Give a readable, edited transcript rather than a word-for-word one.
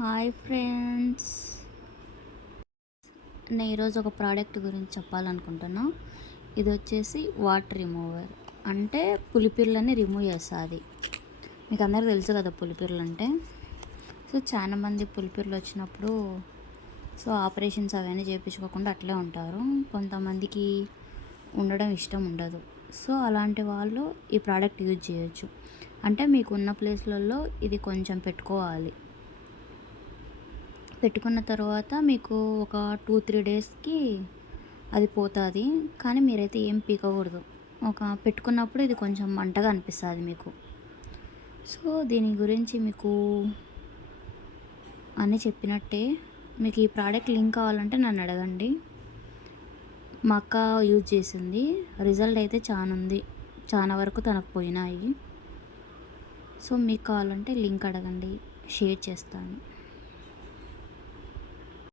Hi friends, నేను ఈరోజు ఒక ప్రోడక్ట్ గురించి చెప్పాలనుకుంటున్నా. ఇది వచ్చేసి వాటర్ రిమూవర్. అంటే పులిపిర్లని రిమూవ్ చేస్తుంది. మీకు అందరికీ తెలుసు కదా పులిపిర్లు అంటే. సో చాలా మంది పులిపిర్లు వచ్చినప్పుడు ఆపరేషన్స్ అవన్నీ చేయించుకోకుండా అట్లే ఉంటారు. కొంతమందికి ఉండడం ఇష్టం ఉండదు. సో అలాంటి వాళ్ళు ఈ ప్రోడక్ట్ యూజ్ చేయొచ్చు. అంటే మీకు ఉన్న ప్లేస్లలో ఇది కొంచెం పెట్టుకోవాలి. పెట్టుకున్న తర్వాత మీకు ఒక 2-3 డేస్కి అది పోతుంది. కానీ మీరైతే ఏం పీకకూడదు. పెట్టుకున్నప్పుడు ఇది కొంచెం మంటగా అనిపిస్తుంది మీకు. సో దీని గురించి మీకు అన్నీ చెప్పినట్టే. మీకు ఈ ప్రోడక్ట్ లింక్ కావాలంటే నన్ను అడగండి. మా అక్క యూజ్ చేసింది, రిజల్ట్ అయితే చాలా వరకు తనకు పోయినాయి. సో మీకు కావాలంటే లింక్ అడగండి, షేర్ చేస్తాను.